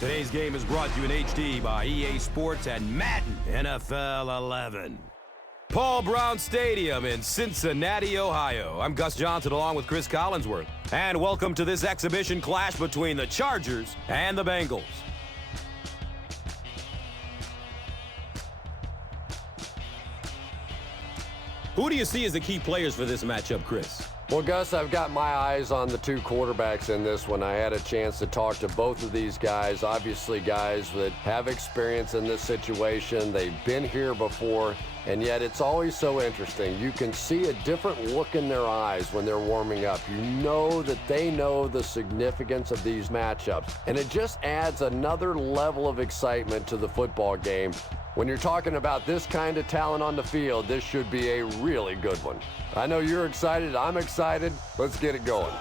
Today's game is brought to you in HD by EA Sports and Madden NFL 11. Paul Brown Stadium in Cincinnati, Ohio. I'm Gus Johnson along with Chris Collinsworth. And welcome to this exhibition clash between the Chargers and the Bengals. Who do you see as the key players for this matchup, Chris? Well, Gus, I've got my eyes on the two quarterbacks in this one. I had a chance to talk to both of these guys, obviously guys that have experience in this situation. They've been here before, and yet it's always so interesting. You can see a different look in their eyes when they're warming up. You know that they know the significance of these matchups, and it just adds another level of excitement to the football game. When you're talking about this kind of talent on the field, this should be a really good one. I know you're excited. I'm excited. Let's get it going.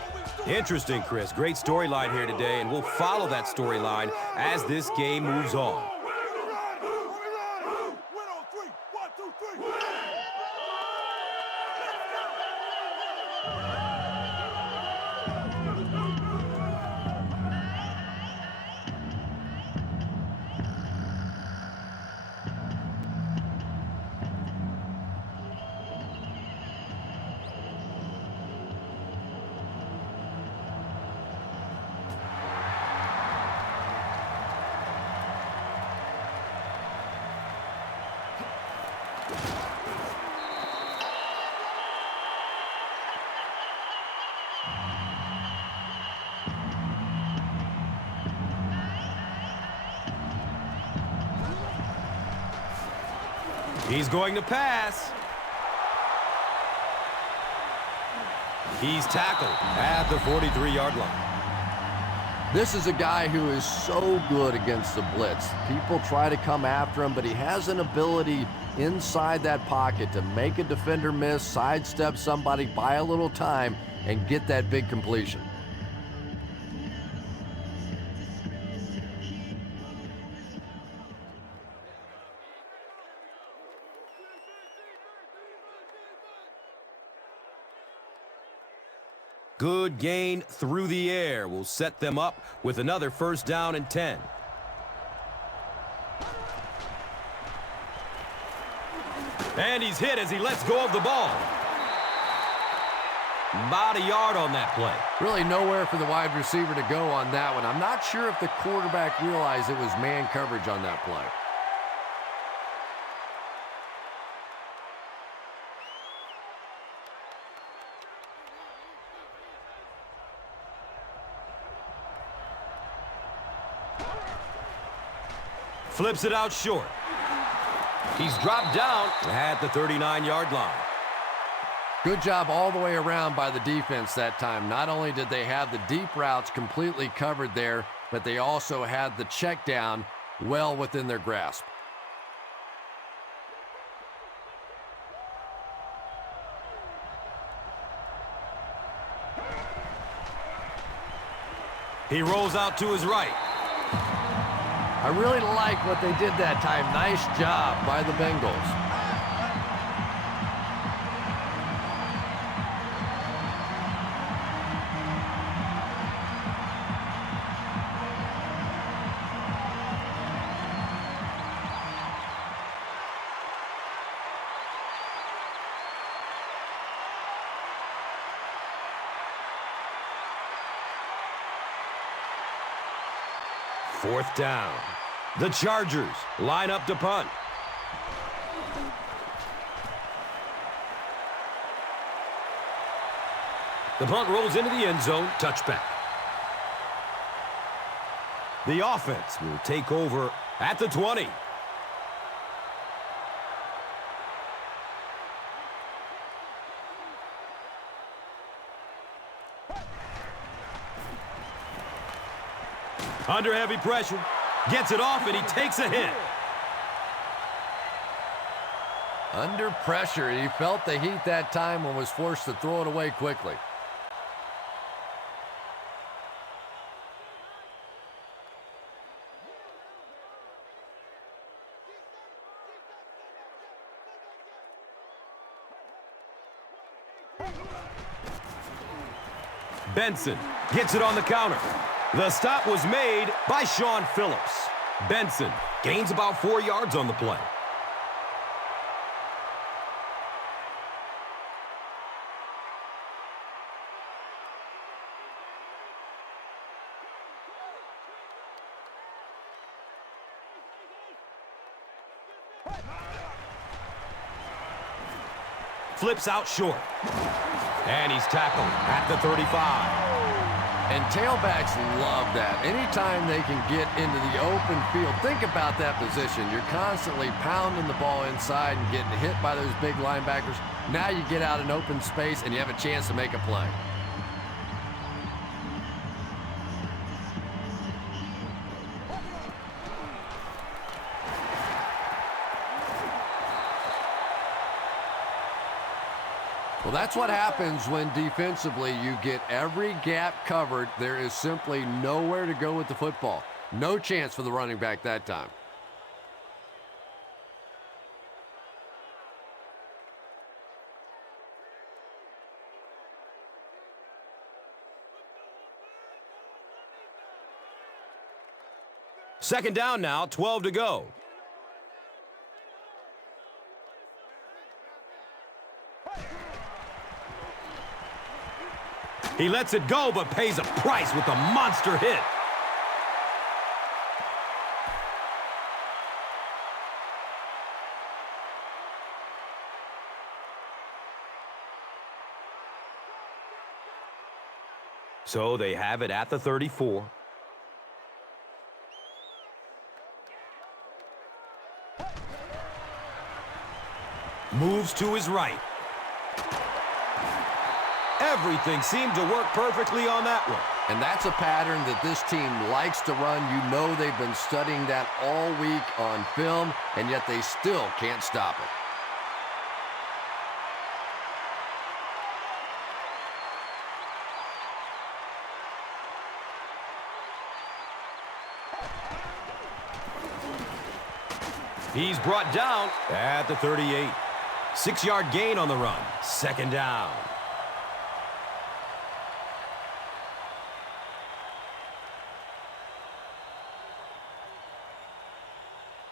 Interesting, Chris. Great storyline here today, and we'll follow that storyline as this game moves on. He's going to pass. He's tackled at the 43-yard line. This is a guy who is so good against the blitz. People try to come after him, but he has an ability inside that pocket to make a defender miss, sidestep somebody, buy a little time, and get that big completion. Good gain through the air will set them up with another first down and 10. And he's hit as he lets go of the ball. About a yard on that play. Really nowhere for the wide receiver to go on that one. I'm not sure if the quarterback realized it was man coverage on that play. Flips it out short. He's dropped down at the 39-yard line. Good job all the way around by the defense that time. Not only did they have the deep routes completely covered there, but they also had the check down well within their grasp. He rolls out to his right. I really like what they did that time. Nice job by the Bengals. Fourth down. The Chargers line up to punt. The punt rolls into the end zone. Touchback. The offense will take over at the 20. Under heavy pressure. Gets it off, and he takes a hit. Under pressure, he felt the heat that time and was forced to throw it away quickly. Benson gets it on the counter. The stop was made by Sean Phillips. Benson gains about 4 yards on the play. Flips out short. And he's tackled at the 35. And tailbacks love that. Anytime they can get into the open field, think about that position. You're constantly pounding the ball inside and getting hit by those big linebackers. Now you get out in open space and you have a chance to make a play. Well, that's what happens when defensively you get every gap covered. There is simply nowhere to go with the football. No chance for the running back that time. Second down now, 12 to go. He lets it go, but pays a price with a monster hit. So they have it at the 34. Moves to his right. Everything seemed to work perfectly on that one. And that's a pattern that this team likes to run. You know they've been studying that all week on film, and yet they still can't stop it. He's brought down at the 38. 6-yard gain on the run. Second down.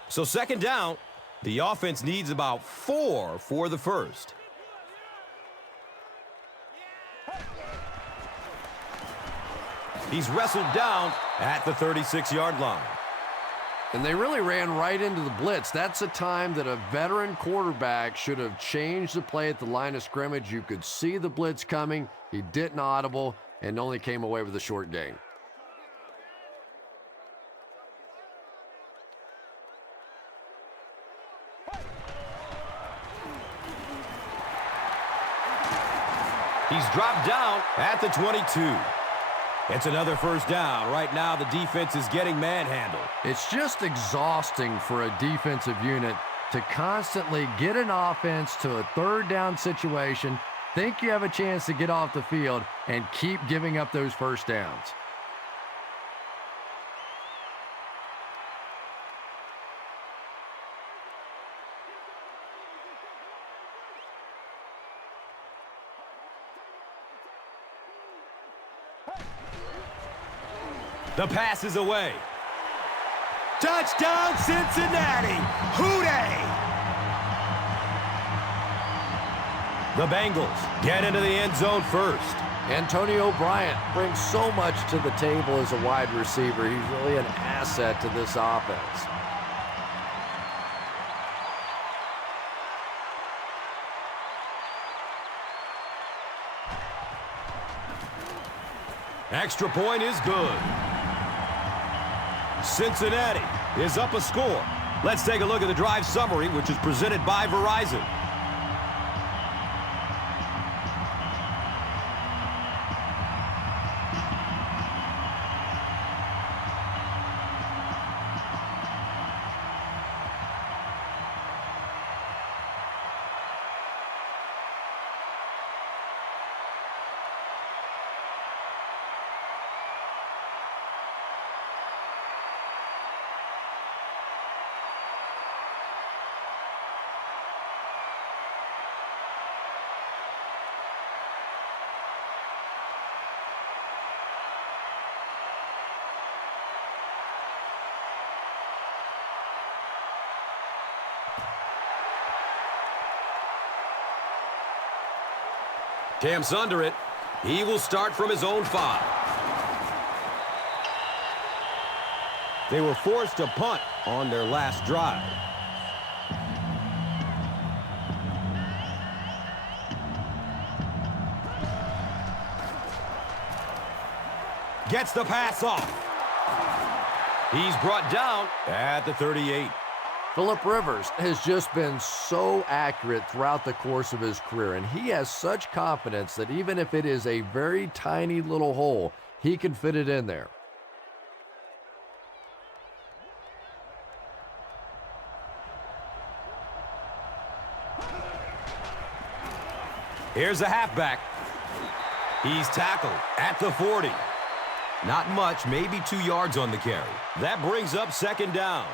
So second down, the offense needs about 4 for the first. He's wrestled down at the 36-yard line. And they really ran right into the blitz. That's a time that a veteran quarterback should have changed the play at the line of scrimmage. You could see the blitz coming. He didn't audible and only came away with a short gain. He's dropped down at the 22. It's another first down. Right now, the defense is getting manhandled. It's just exhausting for a defensive unit to constantly get an offense to a third down situation, think you have a chance to get off the field, and keep giving up those first downs. The pass is away. Touchdown, Cincinnati! Hooray! The Bengals get into the end zone first. Antonio Bryant brings so much to the table as a wide receiver. He's really an asset to this offense. Extra point is good. Cincinnati is up a score. Let's take a look at the drive summary, which is presented by Verizon. Camps under it. He will start from his own 5. They were forced to punt on their last drive. Gets the pass off. He's brought down at the 38. Phillip Rivers has just been so accurate throughout the course of his career, and he has such confidence that even if it is a very tiny little hole, he can fit it in there. Here's the halfback. He's tackled at the 40. Not much, maybe 2 yards on the carry. That brings up second down.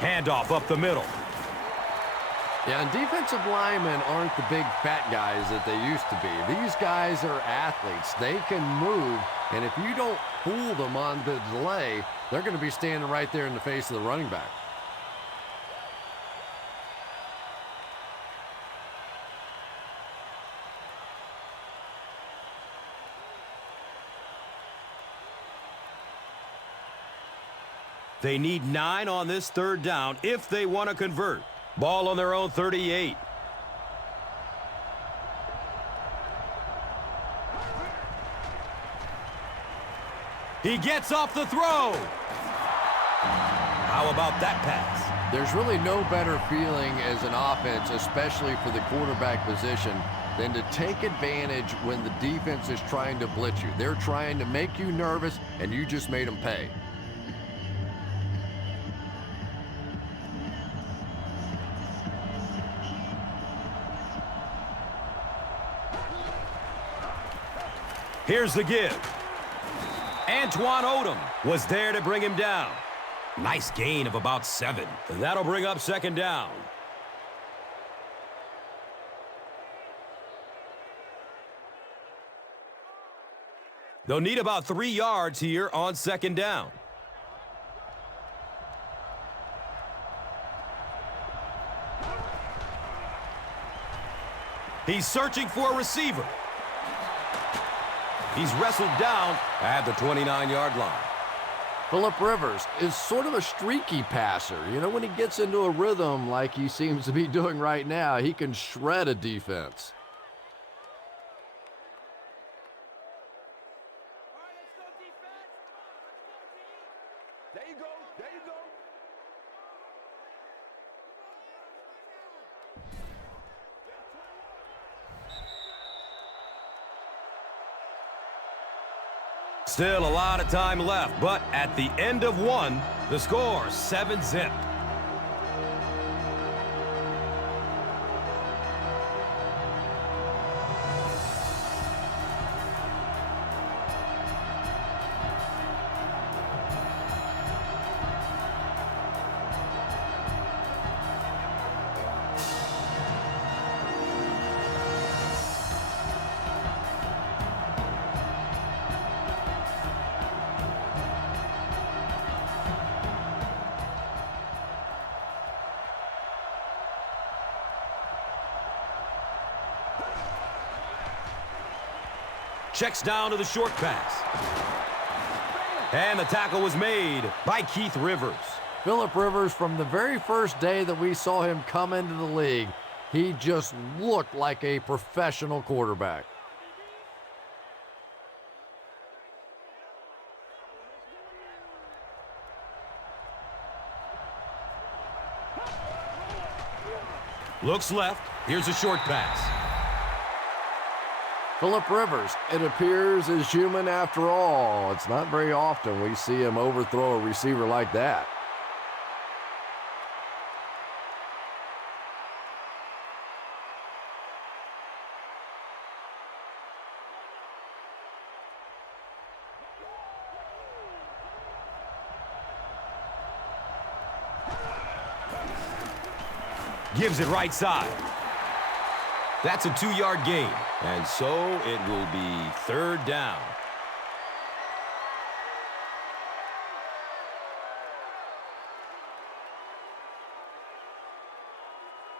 Handoff up the middle. Yeah, and defensive linemen aren't the big fat guys that they used to be. These guys are athletes. They can move, and if you don't fool them on the delay, they're going to be standing right there in the face of the running back. They need 9 on this third down if they want to convert. Ball on their own 38. He gets off the throw. How about that pass? There's really no better feeling as an offense, especially for the quarterback position, than to take advantage when the defense is trying to blitz you. They're trying to make you nervous, and you just made them pay. Here's the give. Antoine Odom was there to bring him down. Nice gain of about 7. That'll bring up second down. They'll need about 3 yards here on second down. He's searching for a receiver. He's wrestled down at the 29-yard line. Phillip Rivers is sort of a streaky passer. You know, when he gets into a rhythm like he seems to be doing right now, he can shred a defense. All right, let's go defense. There you go. There you go. Still a lot of time left, but at the end of 1, the score 7-zip. Checks down to the short pass. And the tackle was made by Keith Rivers. Phillip Rivers, from the very first day that we saw him come into the league, he just looked like a professional quarterback. Looks left. Here's a short pass. Phillip Rivers, it appears, is human after all. It's not very often we see him overthrow a receiver like that. Gives it right side. That's a 2-yard gain, and so it will be third down.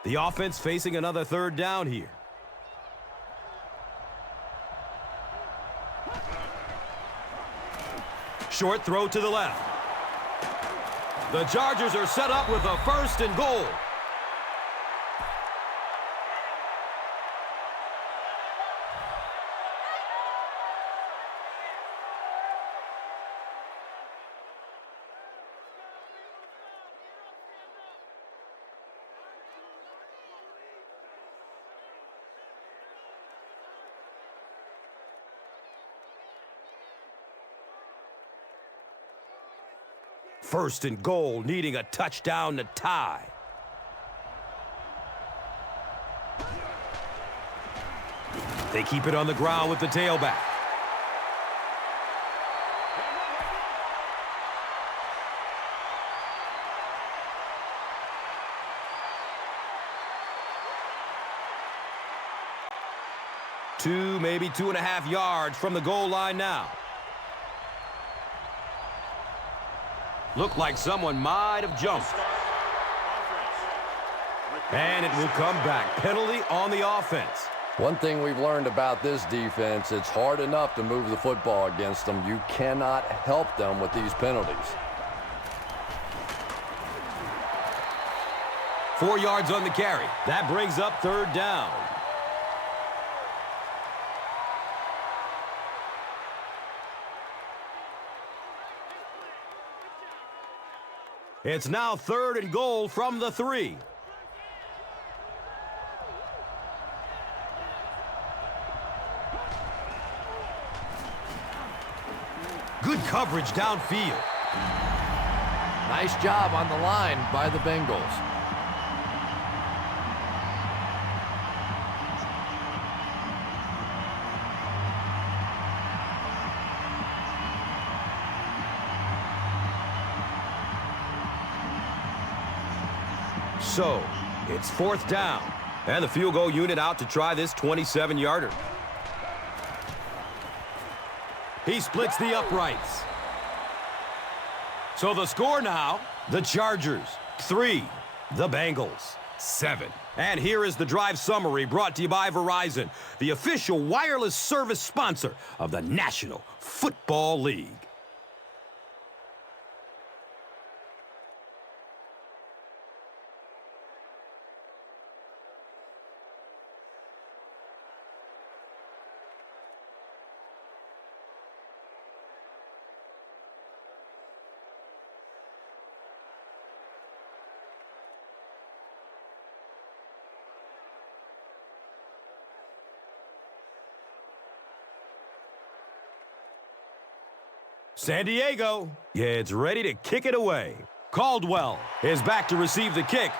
The offense facing another third down here. Short throw to the left. The Chargers are set up with a 1st and goal. First and goal, needing a touchdown to tie. They keep it on the ground with the tailback. Maybe 2.5 yards from the goal line now. Looked like someone might have jumped. And it will come back. Penalty on the offense. One thing we've learned about this defense, it's hard enough to move the football against them. You cannot help them with these penalties. 4 yards on the carry. That brings up third down. It's now 3rd and goal from the 3. Good coverage downfield. Nice job on the line by the Bengals. So, it's 4th down, and the field goal unit out to try this 27-yarder. He splits the uprights. So the score now, the Chargers 3, the Bengals 7. And here is the drive summary brought to you by Verizon, the official wireless service sponsor of the National Football League. San Diego, it's ready to kick it away. Caldwell is back to receive the kick.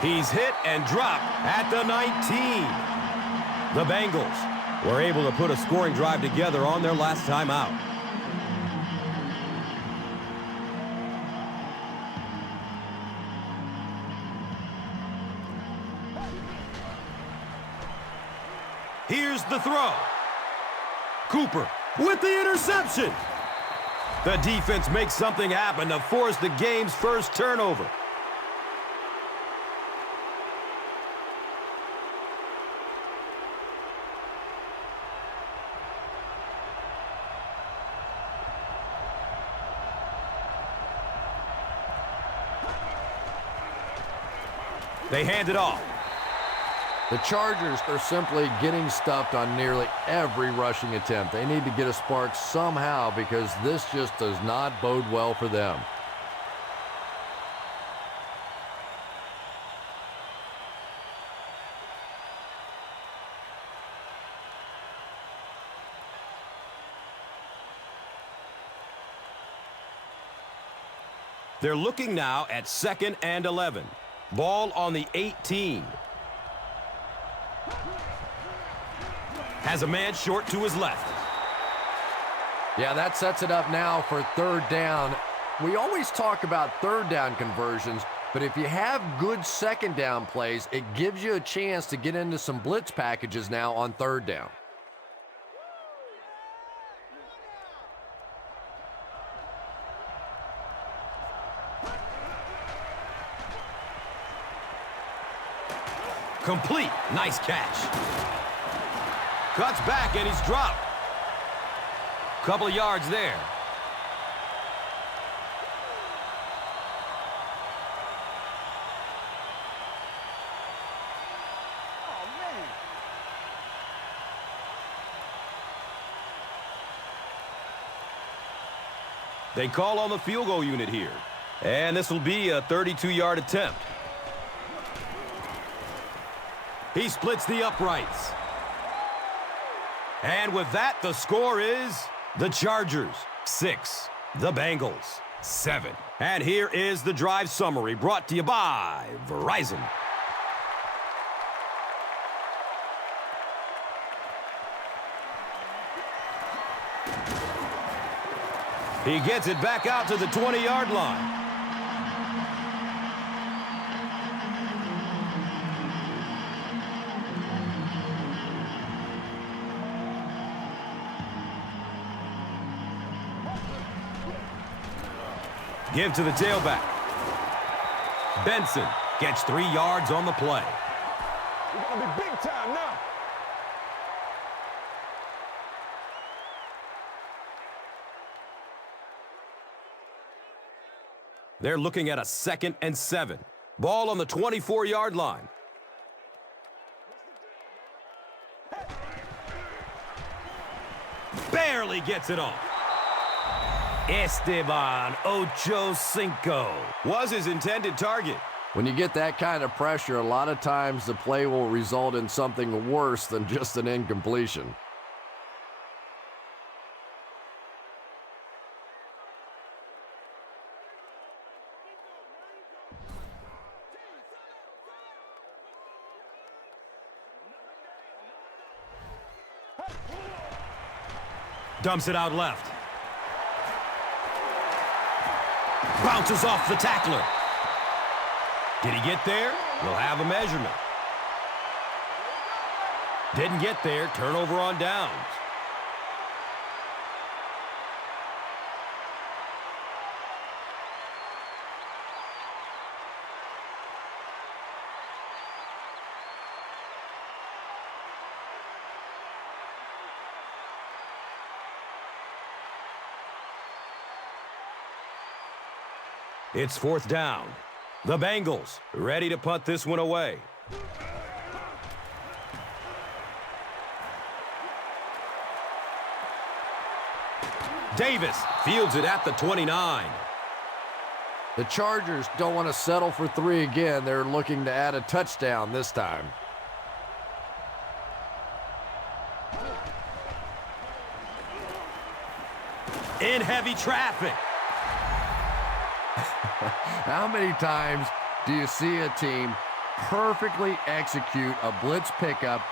He's hit and dropped at the 19. The Bengals were able to put a scoring drive together on their last time out. Here's the throw. Cooper with the interception. The defense makes something happen to force the game's first turnover. They hand it off. The Chargers are simply getting stuffed on nearly every rushing attempt. They need to get a spark somehow because this just does not bode well for them. They're looking now at 2nd and 11. Ball on the 18. Has a man short to his left. Yeah, that sets it up now for 3rd down. We always talk about third down conversions, but if you have good second down plays, it gives you a chance to get into some blitz packages now on third down. Complete. Nice catch. Cuts back and he's dropped. Couple of yards there. Oh, man. They call on the field goal unit here. And this will be a 32-yard attempt. He splits the uprights. And with that, the score is the Chargers 6, the Bengals 7. And here is the drive summary brought to you by Verizon. He gets it back out to the 20-yard line. Give to the tailback. Benson gets 3 yards on the play. We're going to be big time now. They're looking at a 2nd and 7. Ball on the 24-yard line. Barely gets it off. Esteban Ocho Cinco was his intended target. When you get that kind of pressure, a lot of times the play will result in something worse than just an incompletion. Dumps it out left. Bounces off the tackler. Did he get there? We'll have a measurement. Didn't get there. Turnover on downs. It's 4th down. The Bengals ready to punt this one away. Davis fields it at the 29. The Chargers don't want to settle for 3 again. They're looking to add a touchdown this time. In heavy traffic. How many times do you see a team perfectly execute a blitz pickup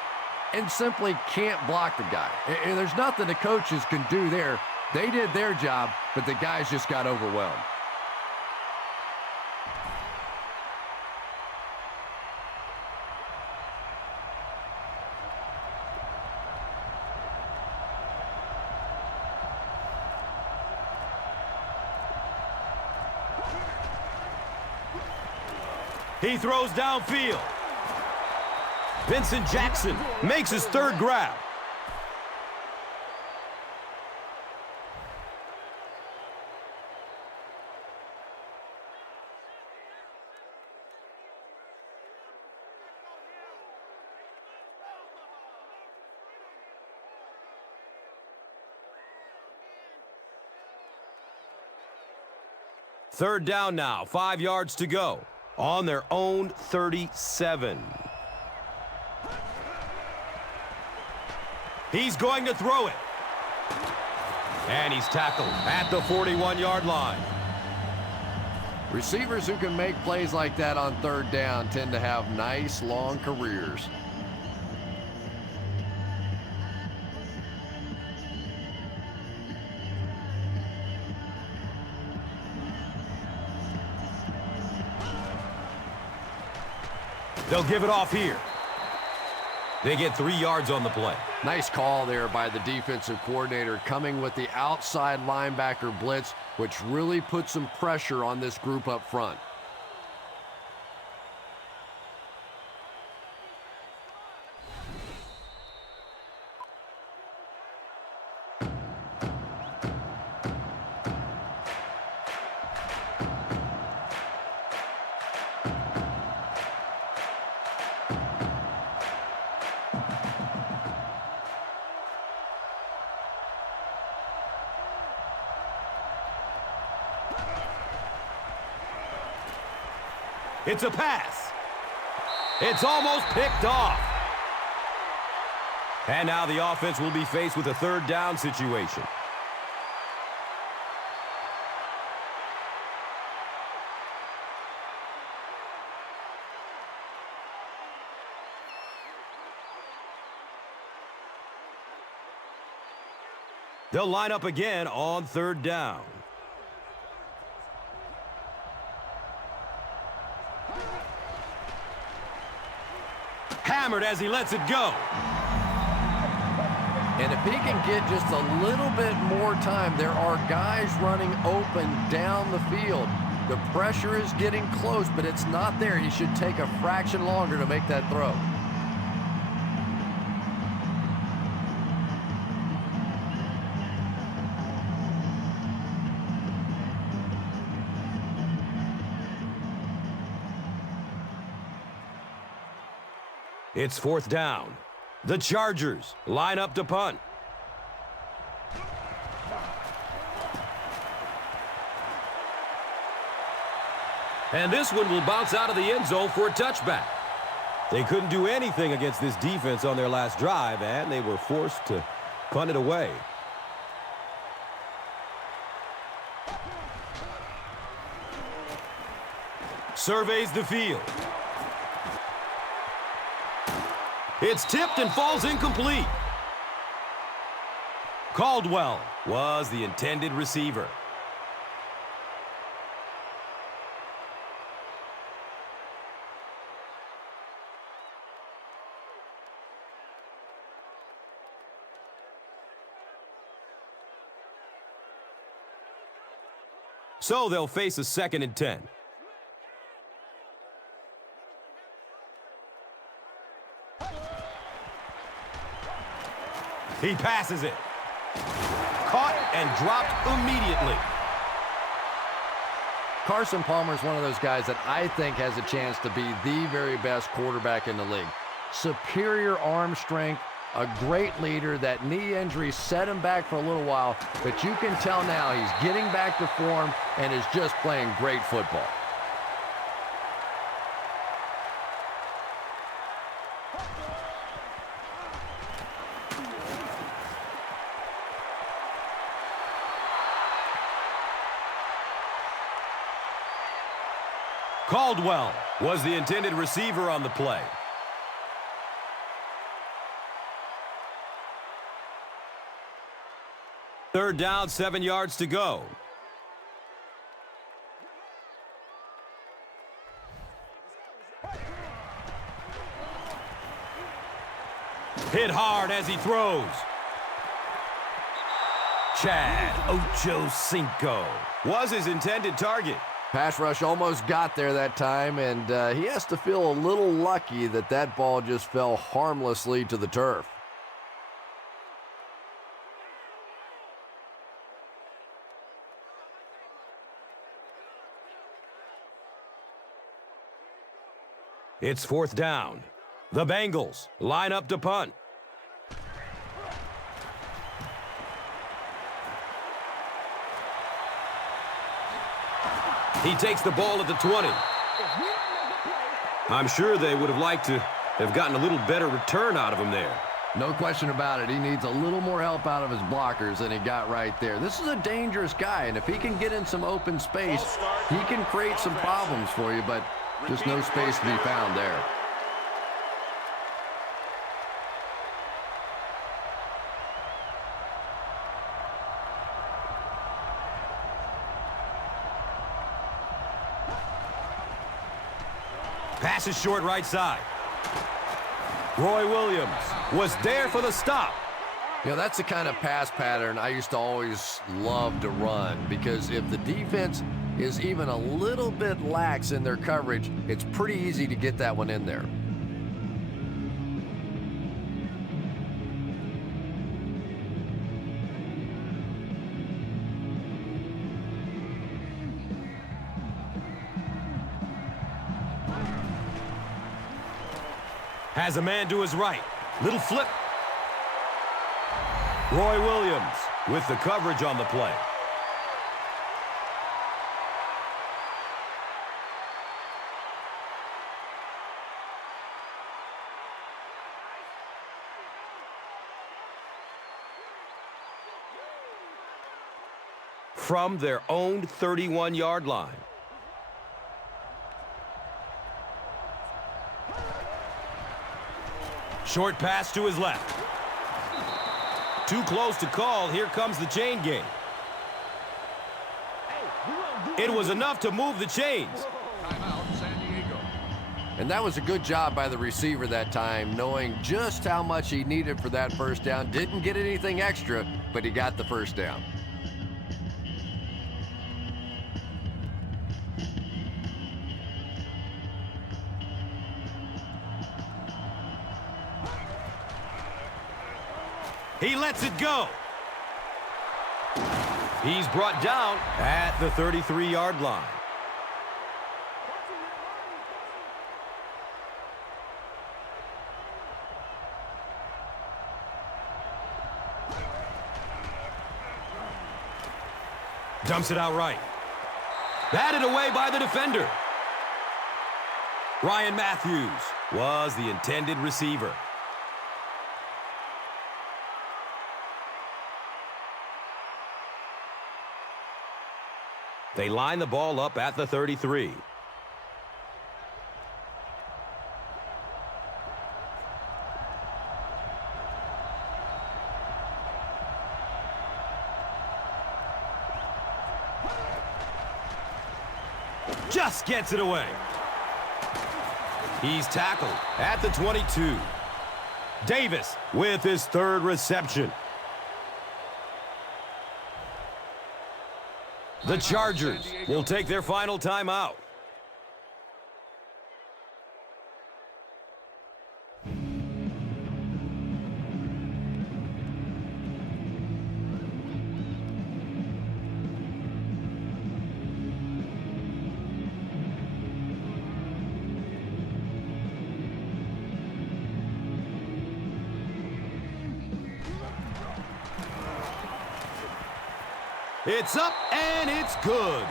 and simply can't block the guy? And there's nothing the coaches can do there. They did their job, but the guys just got overwhelmed. He throws downfield. Vincent Jackson makes his 3rd grab. Third down now, 5 yards to go. On their own 37. He's going to throw it. And he's tackled at the 41-yard line. Receivers who can make plays like that on 3rd down tend to have nice, long careers. They'll give it off here. They get 3 yards on the play. Nice call there by the defensive coordinator, coming with the outside linebacker blitz, which really put some pressure on this group up front. It's a pass. It's almost picked off. And now the offense will be faced with a 3rd down situation. They'll line up again on 3rd down. Hammered as he lets it go. And if he can get just a little bit more time, there are guys running open down the field. The pressure is getting close, but it's not there. He should take a fraction longer to make that throw. It's 4th down. The Chargers line up to punt. And this one will bounce out of the end zone for a touchback. They couldn't do anything against this defense on their last drive, and they were forced to punt it away. Surveys the field. It's tipped and falls incomplete. Caldwell was the intended receiver. So they'll face a 2nd and 10. He passes it. Caught and dropped immediately. Carson Palmer is one of those guys that I think has a chance to be the very best quarterback in the league. Superior arm strength, a great leader. That knee injury set him back for a little while, but you can tell now he's getting back to form and is just playing great football. Caldwell was the intended receiver on the play. Third down, 7 yards to go. Hit hard as he throws. Chad Ochocinco was his intended target. Pass rush almost got there that time, and he has to feel a little lucky that that ball just fell harmlessly to the turf. It's fourth down. The Bengals line up to punt. He takes the ball at the 20. I'm sure they would have liked to have gotten a little better return out of him there. No question about it. He needs a little more help out of his blockers than he got right there. This is a dangerous guy, and if he can get in some open space, he can create some problems for you, but just no space to be found there. Pass is short right side. Roy Williams was there for the stop. You know, that's the kind of pass pattern I used to always love to run, because if the defense is even a little bit lax in their coverage, it's pretty easy to get that one in there. Has a man to his right. Little flip. Roy Williams with the coverage on the play. From their own 31-yard line. Short pass to his left. Too close to call. Here comes the chain game. It was enough to move the chains. Timeout, San Diego. And that was a good job by the receiver that time, knowing just how much he needed for that first down. Didn't get anything extra, but he got the first down. He lets it go. He's brought down at the 33-yard line. Dumps it out right. Batted away by the defender. Ryan Matthews was the intended receiver. They line the ball up at the 33. Just gets it away. He's tackled at the 22. Davis with his third reception. The Chargers will take their final timeout. It's up and it's good.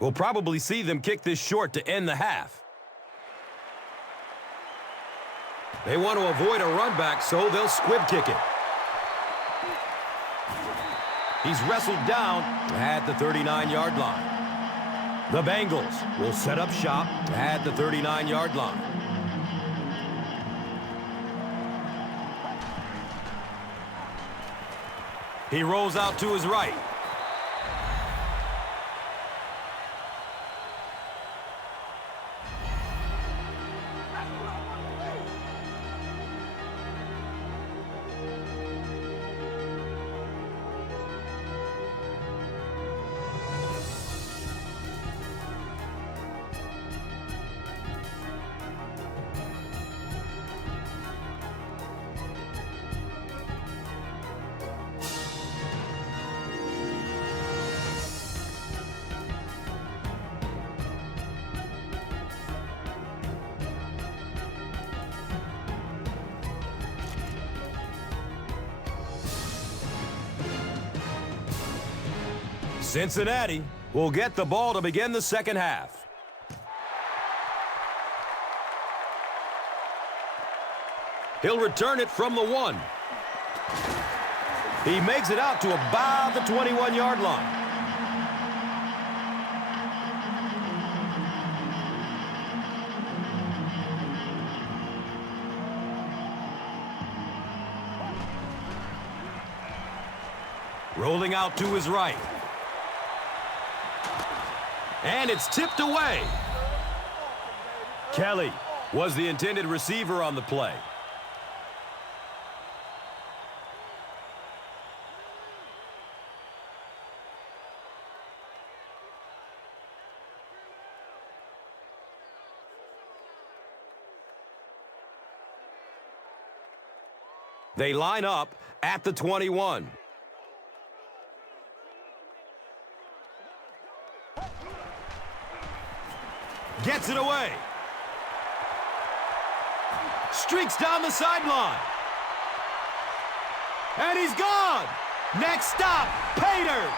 We'll probably see them kick this short to end the half. They want to avoid a run back, so they'll squib kick it. He's wrestled down at the 39-yard line. The Bengals will set up shop at the 39-yard line. He rolls out to his right. Cincinnati will get the ball to begin the second half. He'll return it from the 1. He makes it out to about the 21-yard line. Rolling out to his right. And it's tipped away. Kelly was the intended receiver on the play. They line up at the 21. Gets it away. Streaks down the sideline. And he's gone. Next stop, Pater.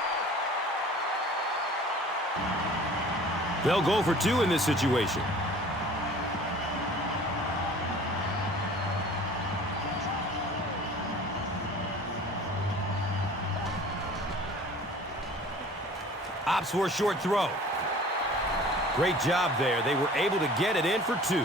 They'll go for 2 in this situation. Opts for a short throw. Great job there. They were able to get it in for 2.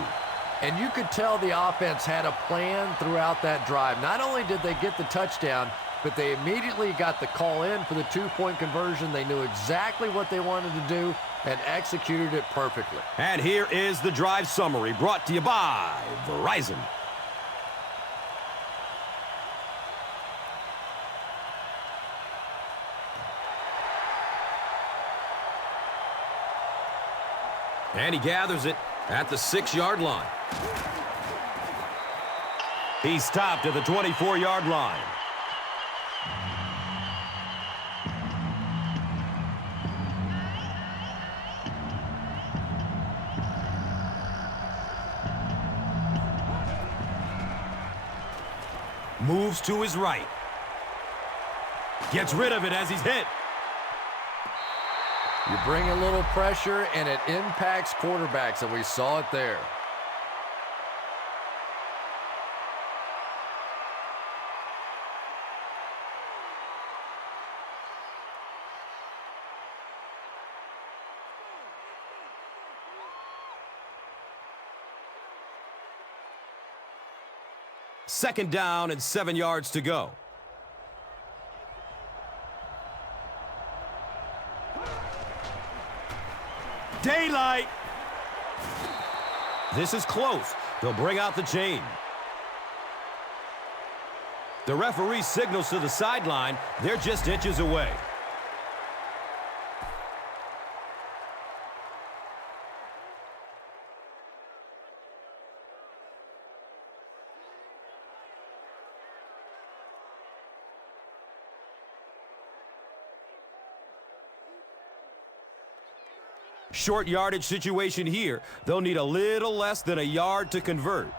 And you could tell the offense had a plan throughout that drive. Not only did they get the touchdown, but they immediately got the call in for the 2-point conversion. They knew exactly what they wanted to do and executed it perfectly. And here is the drive summary brought to you by Verizon. And he gathers it at the 6-yard line. He's stopped at the 24-yard line. Moves to his right. Gets rid of it as he's hit. You bring a little pressure, and it impacts quarterbacks, and we saw it there. Second down and 7 yards to go. Daylight. This is close. They'll bring out the chain. The referee signals to the sideline. They're just inches away. Short yardage situation here. They'll need a little less than a yard to convert.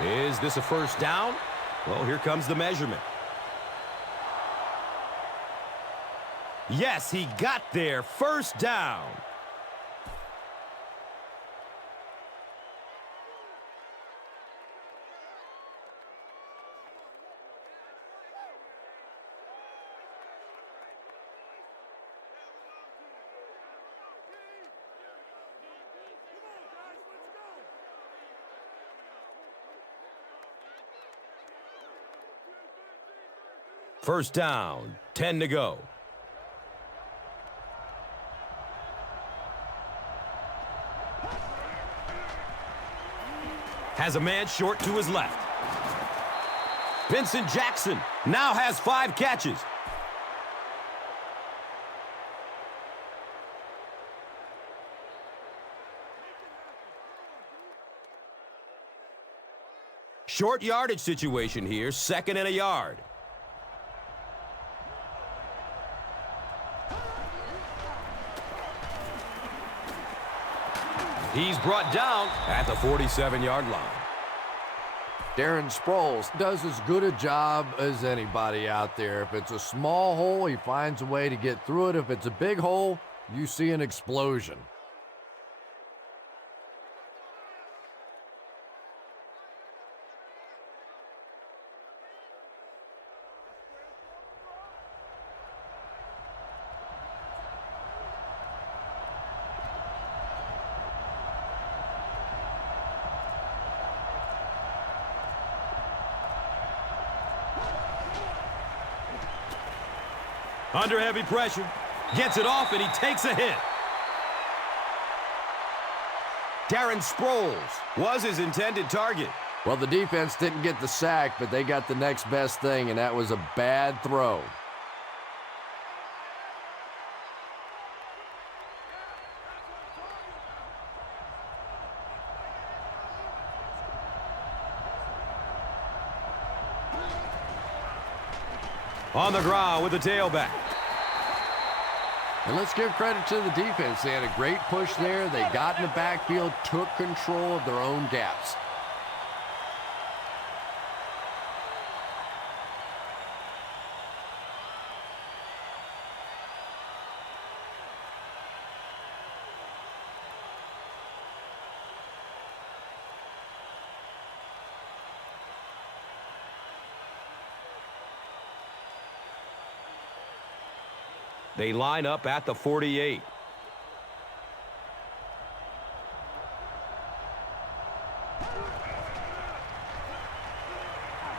Is this a first down? Well, here comes the measurement. Yes, he got there. First down. First down, 10 to go. Has a man short to his left. Vincent Jackson now has 5 catches. Short yardage situation here, second and a yard. He's brought down at the 47-yard line. Darren Sproles does as good a job as anybody out there. If it's a small hole, he finds a way to get through it. If it's a big hole, you see an explosion. Under heavy pressure, gets it off, and he takes a hit. Darren Sproles was his intended target. Well, the defense didn't get the sack, but they got the next best thing, and that was a bad throw. On the ground with the tailback. And let's give credit to the defense. They had a great push there. They got in the backfield, took control of their own gaps. They line up at the 48.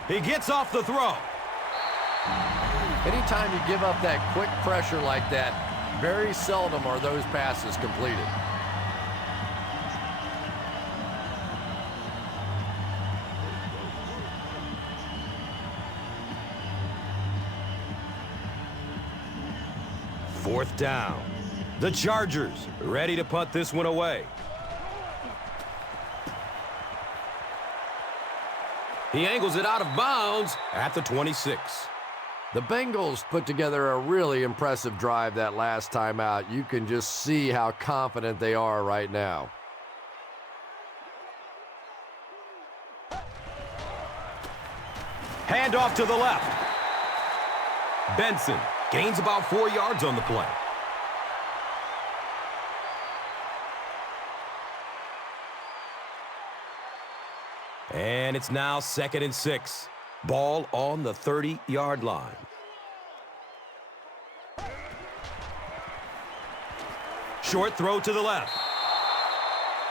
He gets off the throw. Anytime you give up that quick pressure like that, very seldom are those passes completed. Fourth down. The Chargers ready to punt this one away. He angles it out of bounds at the 26. The Bengals put together a really impressive drive that last time out. You can just see how confident they are right now. Handoff to the left. Benson gains about 4 yards on the play. And it's now 2nd and 6. Ball on the 30-yard line. Short throw to the left.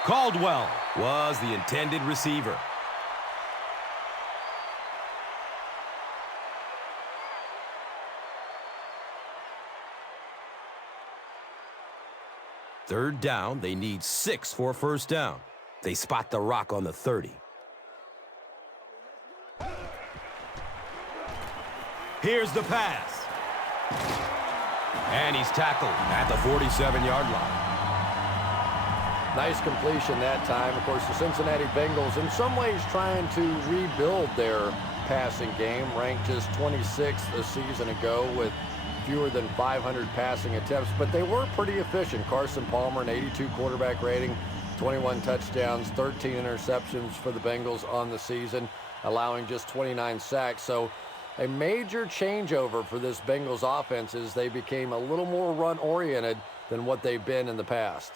Caldwell was the intended receiver. Third down, they need 6 for a first down. They spot the rock on the 30. Here's the pass. And he's tackled at the 47-yard line. Nice completion that time. Of course, the Cincinnati Bengals in some ways trying to rebuild their passing game, ranked just 26th a season ago with fewer than 500 passing attempts, but they were pretty efficient. Carson Palmer, an 82 quarterback rating, 21 touchdowns, 13 interceptions for the Bengals on the season, allowing just 29 sacks. So a major changeover for this Bengals offense is they became a little more run-oriented than what they've been in the past.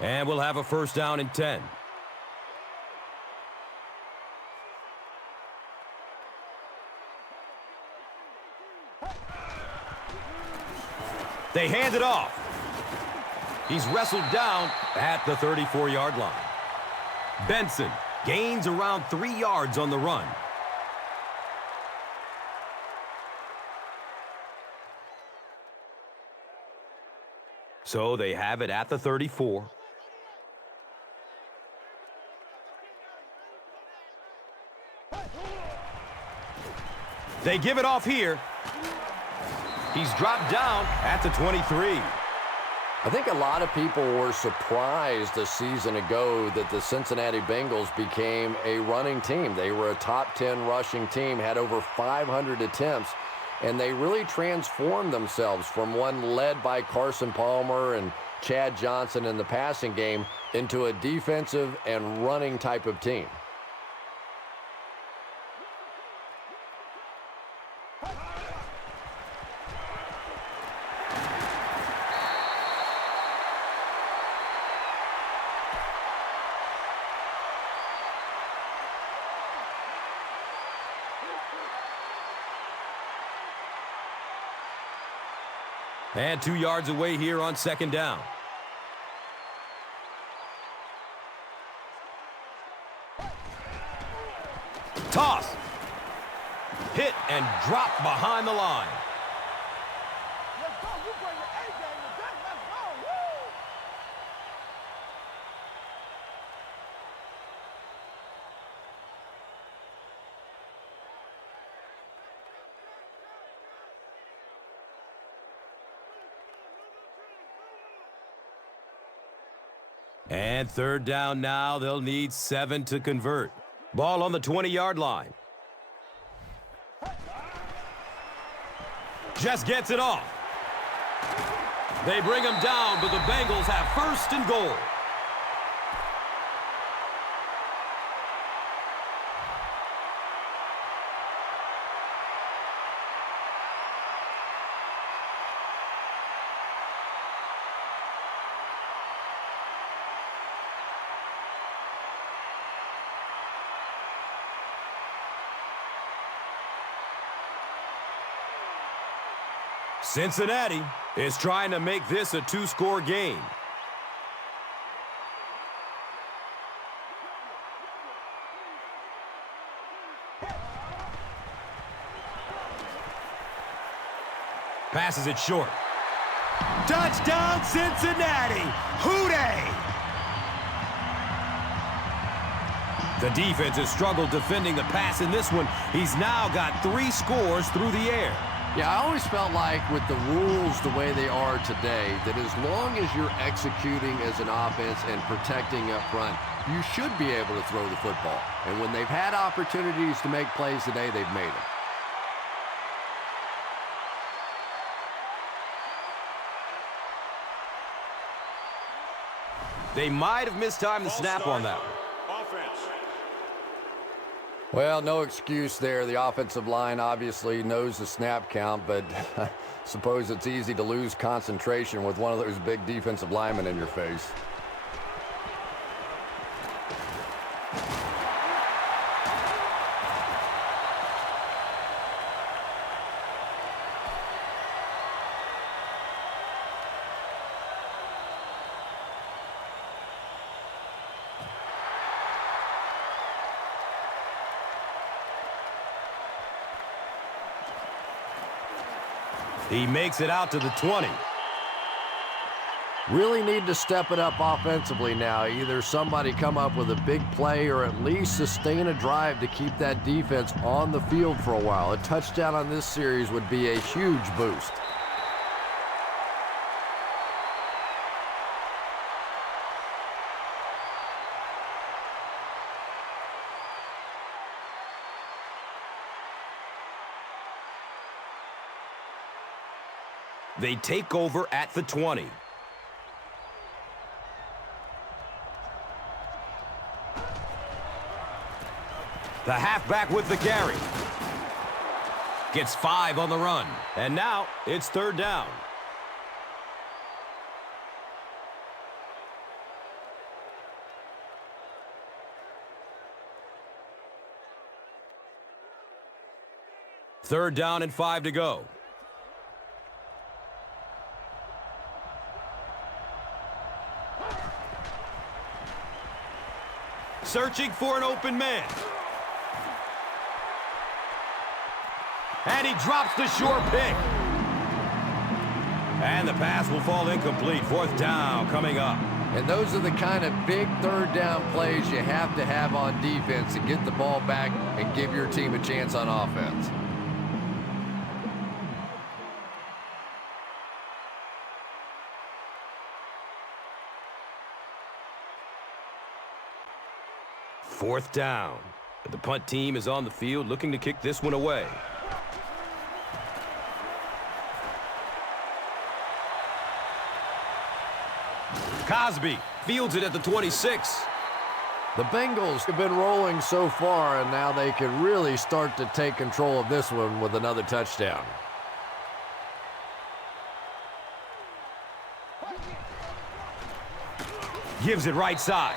And we'll have a first down and 10. They hand it off. He's wrestled down at the 34-yard line. Benson gains around 3 yards on the run. So they have it at the 34. They give it off here. He's dropped down at the 23. I think a lot of people were surprised a season ago that the Cincinnati Bengals became a running team. They were a top 10 rushing team, had over 500 attempts, and they really transformed themselves from one led by Carson Palmer and Chad Johnson in the passing game into a defensive and running type of team. And 2 yards away here on second down. Toss. Hit and drop behind the line. Let's go. You bring your A game to that. Let's go. Woo! And third down now. They'll need 7 to convert. Ball on the 20-yard line. Just gets it off. They bring him down, but the Bengals have first and goal. Cincinnati is trying to make this a 2-score game. Passes it short. Touchdown, Cincinnati! Hooray! The defense has struggled defending the pass in this one. He's now got 3 scores through the air. Yeah, I always felt like with the rules the way they are today, that as long as you're executing as an offense and protecting up front, you should be able to throw the football. And when they've had opportunities to make plays today, they've made them. They might have mistimed the snap on that one. Well, no excuse there. The offensive line obviously knows the snap count, but I suppose it's easy to lose concentration with one of those big defensive linemen in your face. He makes it out to the 20. Really need to step it up offensively now. Either somebody come up with a big play or at least sustain a drive to keep that defense on the field for a while. A touchdown on this series would be a huge boost. They take over at the 20. The halfback with the carry. Gets 5 on the run. And now it's third down. Third down and 5 to go. Searching for an open man. And he drops the short pick. And the pass will fall incomplete. Fourth down coming up. And those are the kind of big third down plays you have to have on defense to get the ball back and give your team a chance on offense. 4th down. The punt team is on the field looking to kick this one away. Cosby fields it at the 26. The Bengals have been rolling so far, and now they can really start to take control of this one with another touchdown. Gives it right side.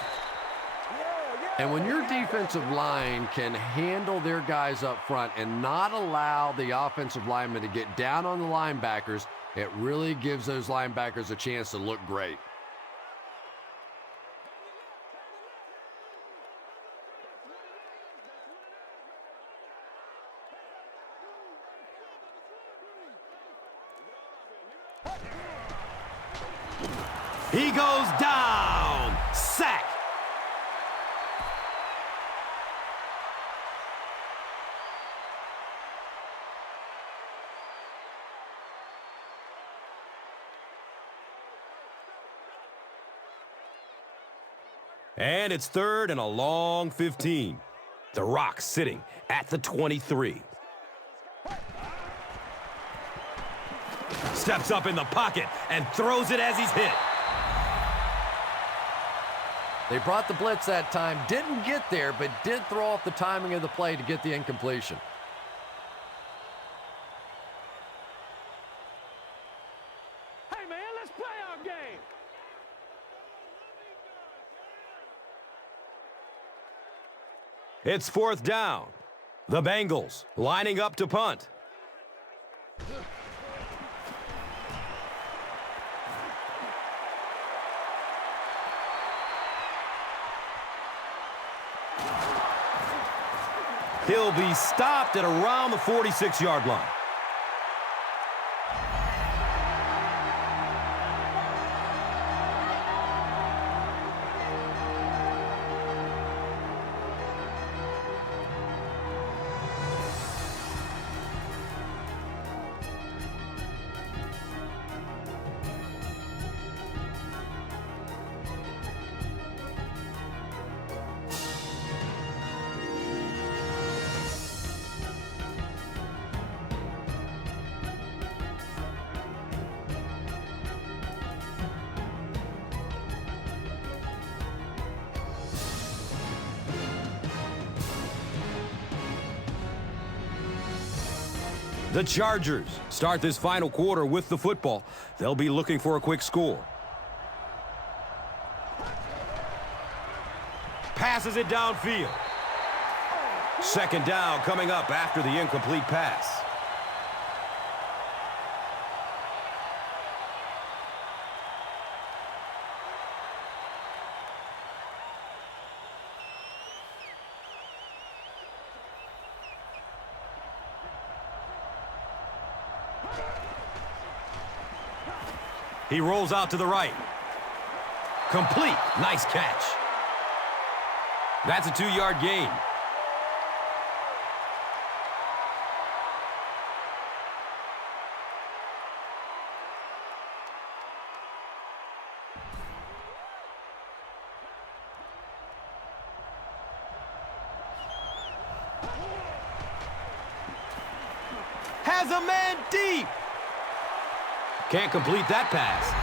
And when your defensive line can handle their guys up front and not allow the offensive linemen to get down on the linebackers, it really gives those linebackers a chance to look great. He goes down. Sack. And it's 3rd and a long 15. The Rock sitting at the 23. Steps up in the pocket and throws it as he's hit. They brought the blitz that time, didn't get there, but did throw off the timing of the play to get the incompletion. Hey, man, let's play our game. It's 4th down. The Bengals lining up to punt. He'll be stopped at around the 46-yard line. The Chargers start this final quarter with the football. They'll be looking for a quick score. Passes it downfield. 2nd down coming up after the incomplete pass. He rolls out to the right. Complete. Nice catch. That's a 2-yard gain. Has a man deep. Can't complete that pass.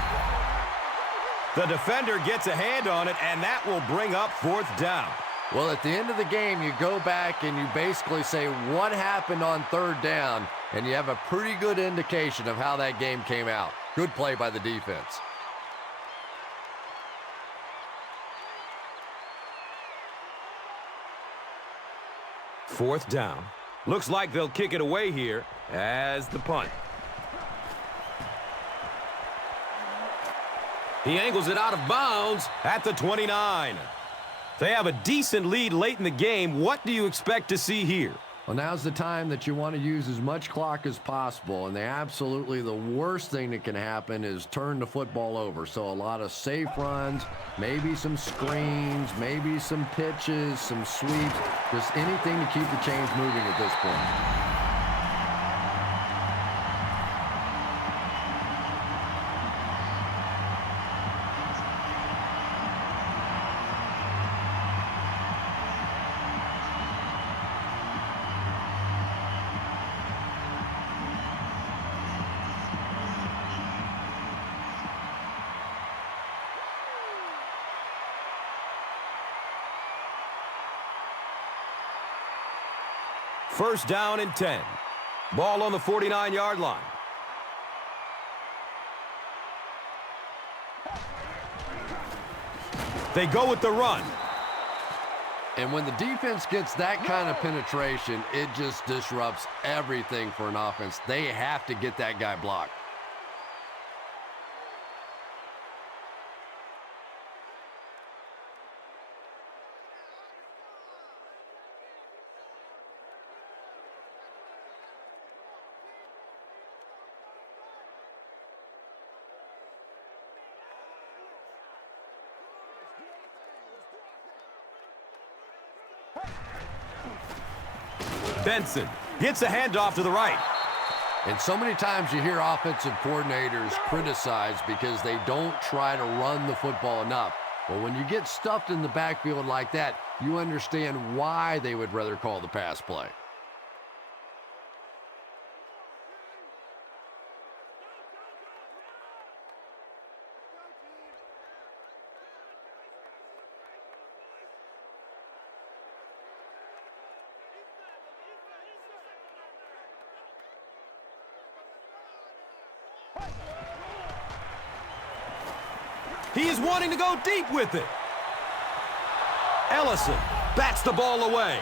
The defender gets a hand on it, and that will bring up 4th down. Well, at the end of the game, you go back and you basically say what happened on 3rd down, and you have a pretty good indication of how that game came out. Good play by the defense. Fourth down. Looks like they'll kick it away here as the punt. He angles it out of bounds at the 29. They have a decent lead late in the game. What do you expect to see here? Well, now's the time that you want to use as much clock as possible, and absolutely the worst thing that can happen is turn the football over. So a lot of safe runs, maybe some screens, maybe some pitches, some sweeps, just anything to keep the chains moving at this point. First down and 10. Ball on the 49-yard line. They go with the run. And when the defense gets that kind of penetration, it just disrupts everything for an offense. They have to get that guy blocked. Benson gets a handoff to the right. And so many times you hear offensive coordinators criticized because they don't try to run the football enough. Well, when you get stuffed in the backfield like that, you understand why they would rather call the pass play. He is wanting to go deep with it. Ellison bats the ball away.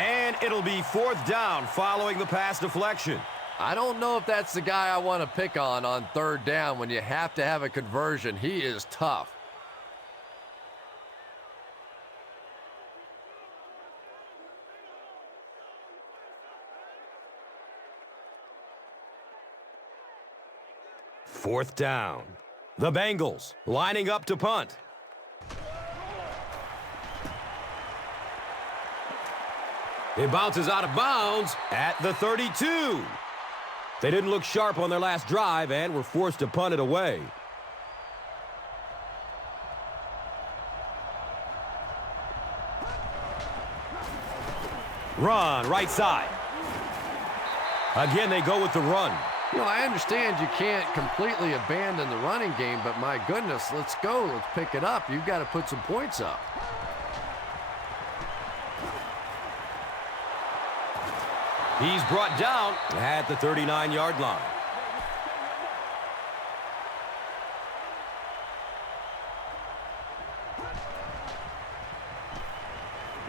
And it'll be fourth down following the pass deflection. I don't know if that's the guy I want to pick on third down when you have to have a conversion. He is tough. Fourth down. The Bengals lining up to punt. It bounces out of bounds at the 32. They didn't look sharp on their last drive and were forced to punt it away. Run, right side. Again, they go with the run. You know, I understand you can't completely abandon the running game, but my goodness, let's go. Let's pick it up. You've got to put some points up. He's brought down at the 39-yard line.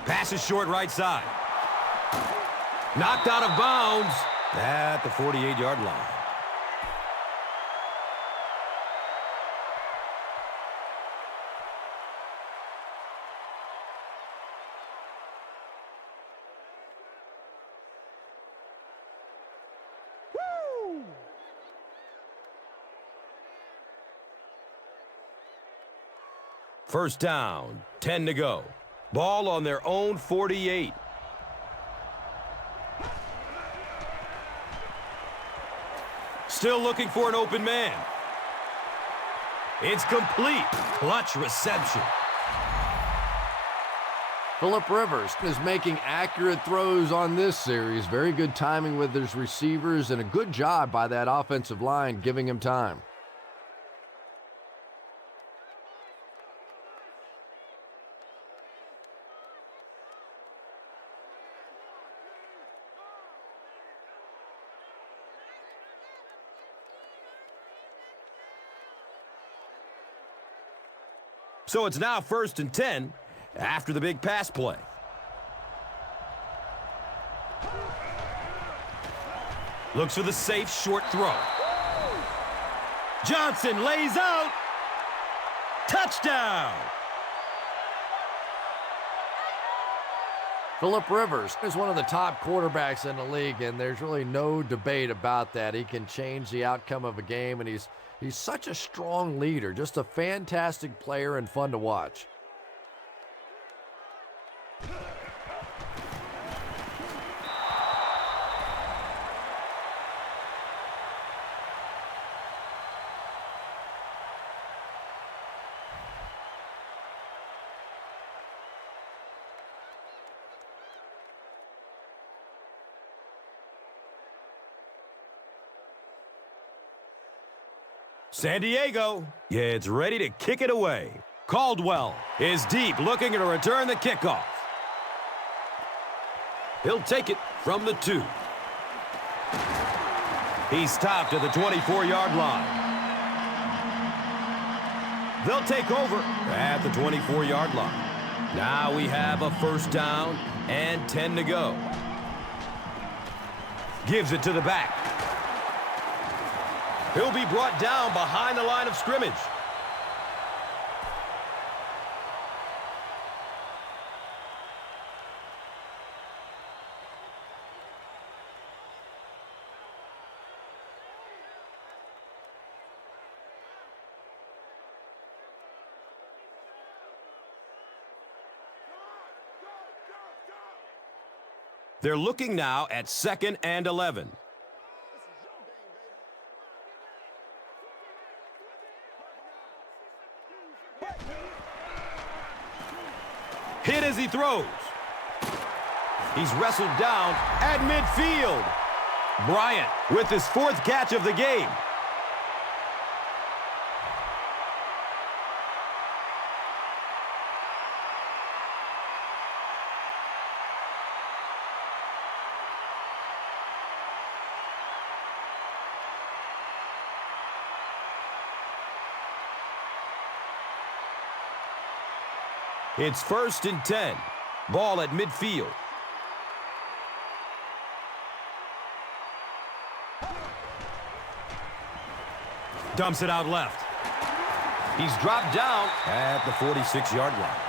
Pass is short right side. Knocked out of bounds at the 48-yard line. First down, 10 to go. Ball on their own 48. Still looking for an open man. It's complete. Clutch reception. Phillip Rivers is making accurate throws on this series. Very good timing with his receivers and a good job by that offensive line giving him time. So it's now first and 10 after the big pass play. Looks for the safe short throw. Johnson lays out. Touchdown! Phillip Rivers is one of the top quarterbacks in the league, and there's really no debate about that. He can change the outcome of a game, and he's such a strong leader, just a fantastic player and fun to watch. San Diego, yeah, it's ready to kick it away. Caldwell is deep, looking to return the kickoff. He'll take it from the 2. He's stopped at the 24-yard line. They'll take over at the 24-yard line. Now we have a first down and 10 to go. Gives it to the back. He'll be brought down behind the line of scrimmage. They're looking now at 2nd and 11. Hit as he throws. He's wrestled down at midfield. Bryant with his 4th catch of the game. It's 1st and 10. Ball at midfield. Dumps it out left. He's dropped down at the 46-yard line.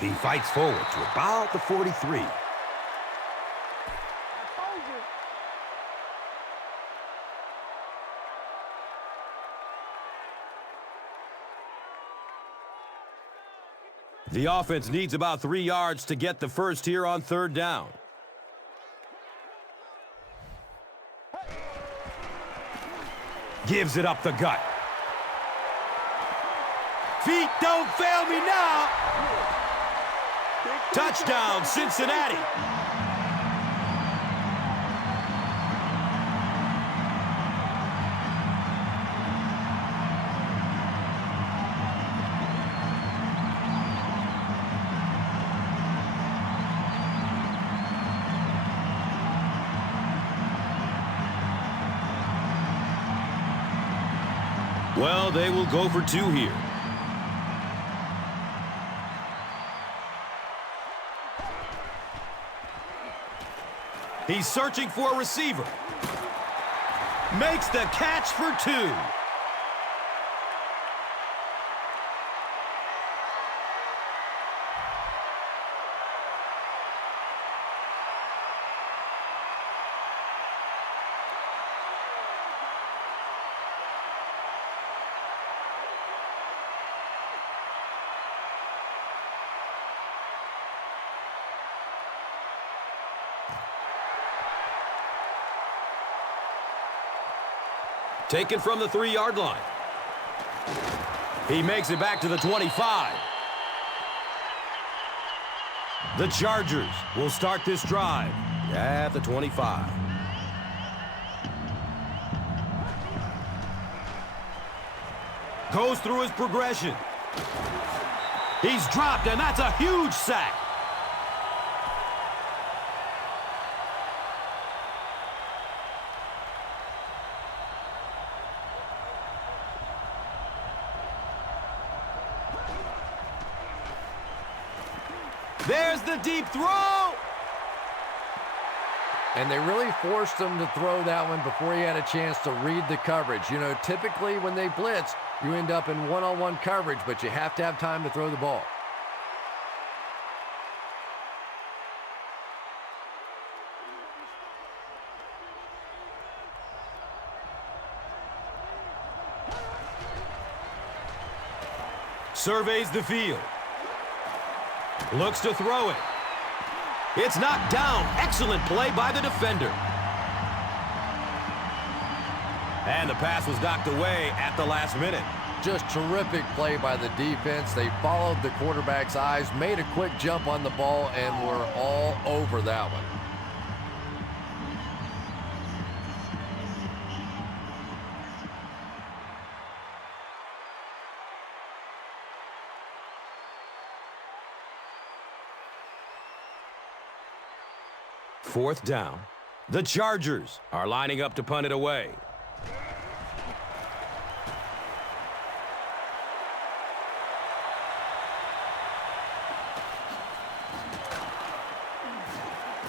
He fights forward to about the 43. The offense needs about 3 yards to get the first here on 3rd down. Gives it up the gut. Feet don't fail me now. Touchdown, Cincinnati. Well, they will go for 2 here. He's searching for a receiver. Makes the catch for 2. Taken from the 3-yard line. He makes it back to the 25. The Chargers will start this drive at the 25. Goes through his progression. He's dropped, and that's a huge sack. There's the deep throw. And they really forced him to throw that one before he had a chance to read the coverage. You know, typically when they blitz, you end up in one-on-one coverage, but you have to have time to throw the ball. Surveys the field. Looks to throw it. It's knocked down. Excellent play by the defender. And the pass was knocked away at the last minute. Just terrific play by the defense. They followed the quarterback's eyes, made a quick jump on the ball, and were all over that one. Fourth down. The Chargers are lining up to punt it away.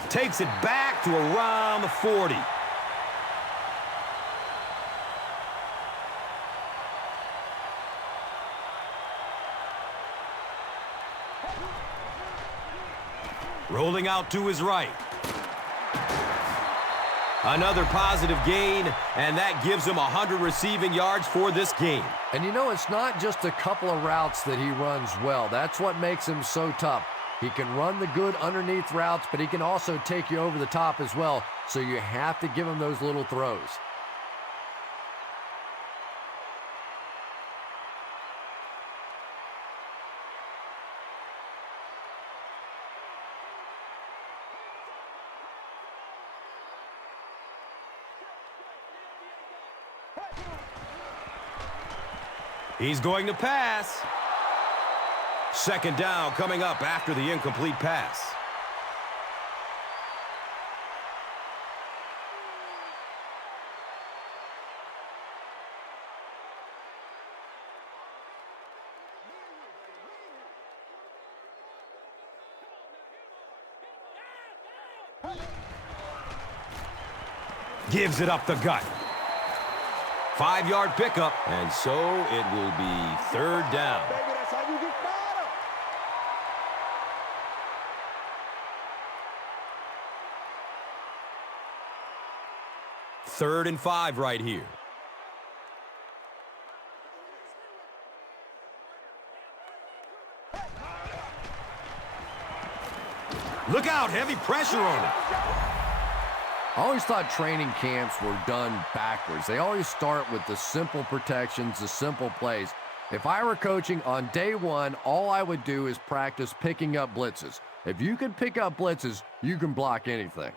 Takes it back to around the 40. Rolling out to his right. Another positive gain, and that gives him 100 receiving yards for this game. And you know, it's not just a couple of routes that he runs well. That's what makes him so tough. He can run the good underneath routes, but he can also take you over the top as well. So you have to give him those little throws. He's going to pass. Second down coming up after the incomplete pass. Gives it up the gut. 5-yard pickup, and so it will be third down. Baby, that's how you get better. Third and 5 right here. Look out, heavy pressure on it. I always thought training camps were done backwards. They always start with the simple protections, the simple plays. If I were coaching on day one, all I would do is practice picking up blitzes. If you can pick up blitzes, you can block anything.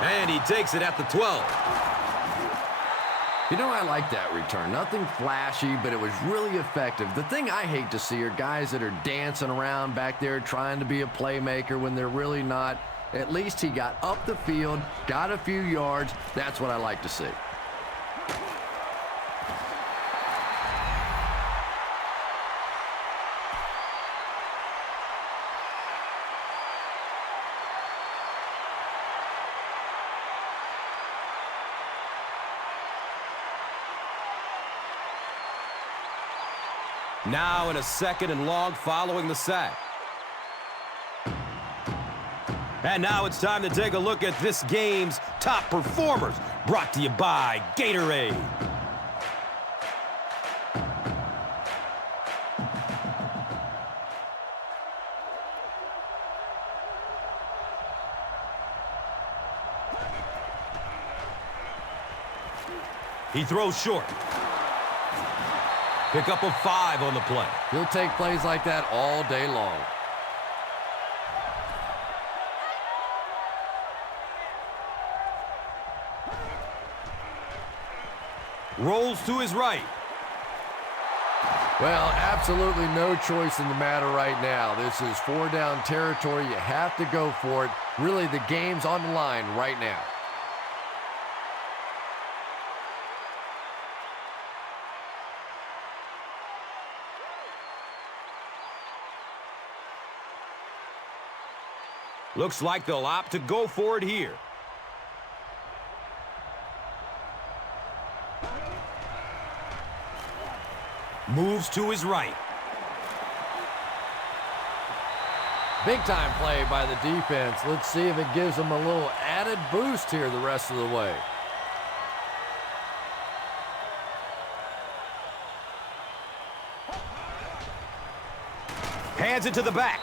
And he takes it at the 12. You know, I like that return. Nothing flashy, but it was really effective. The thing I hate to see are guys that are dancing around back there trying to be a playmaker when they're really not. At least he got up the field, got a few yards. That's what I like to see. Now in a second and long following the sack. And now it's time to take a look at this game's top performers, brought to you by Gatorade. He throws short. Pick up of 5 on the play. He'll take plays like that all day long. Rolls to his right. Well, absolutely no choice in the matter right now. This is 4-down territory. You have to go for it. Really, the game's on the line right now. Looks like they'll opt to go for it here. Moves to his right. Big time play by the defense. Let's see if it gives them a little added boost here the rest of the way. Hands it to the back.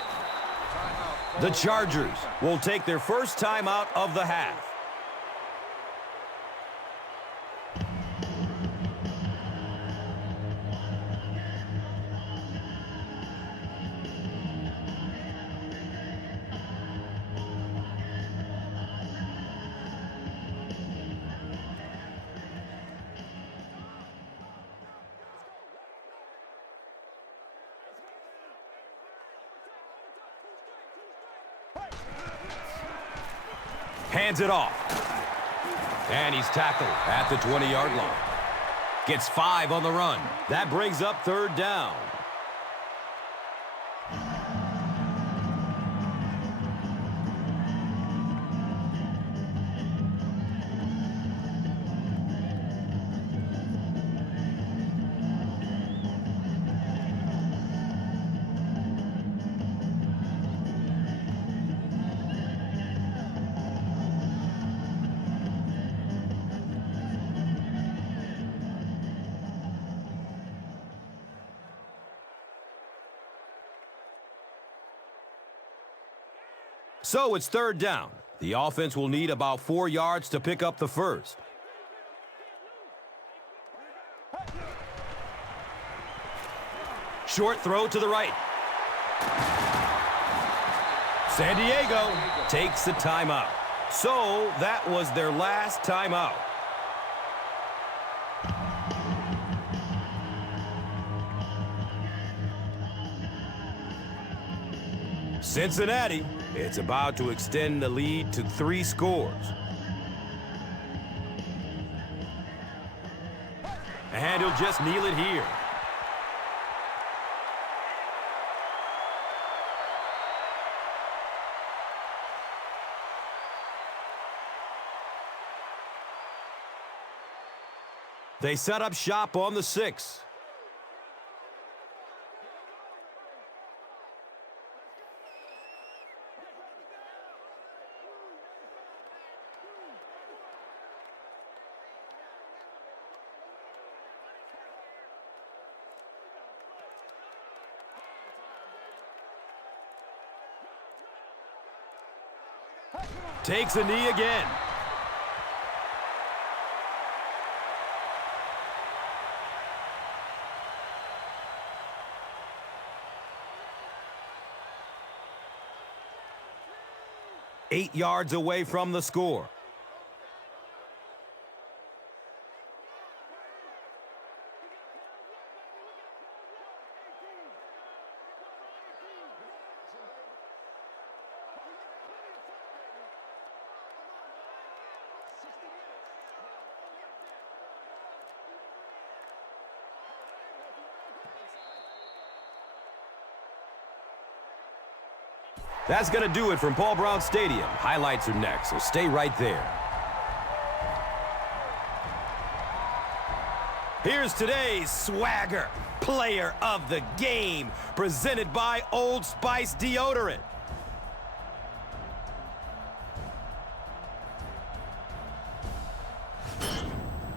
The Chargers will take their first timeout of the half. Hands it off. And he's tackled at the 20-yard line. Gets 5 on the run. That brings up third down. So it's third down. The offense will need about 4 yards to pick up the first. Short throw to the right. San Diego takes the timeout. So that was their last timeout. Cincinnati, it's about to extend the lead to 3 scores. And he'll just kneel it here. They set up shop on the 6. Takes a knee again. Eight yards away from the score. That's going to do it from Paul Brown Stadium. Highlights are next, so stay right there. Here's today's swagger player of the game, presented by Old Spice Deodorant.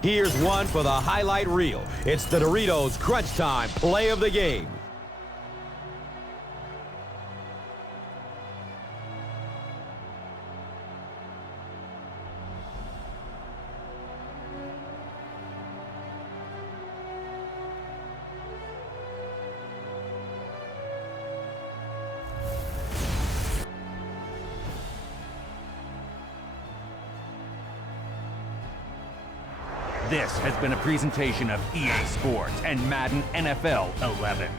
Here's one for the highlight reel. It's the Doritos Crunch Time play of the game. This has been a presentation of EA Sports and Madden NFL 11.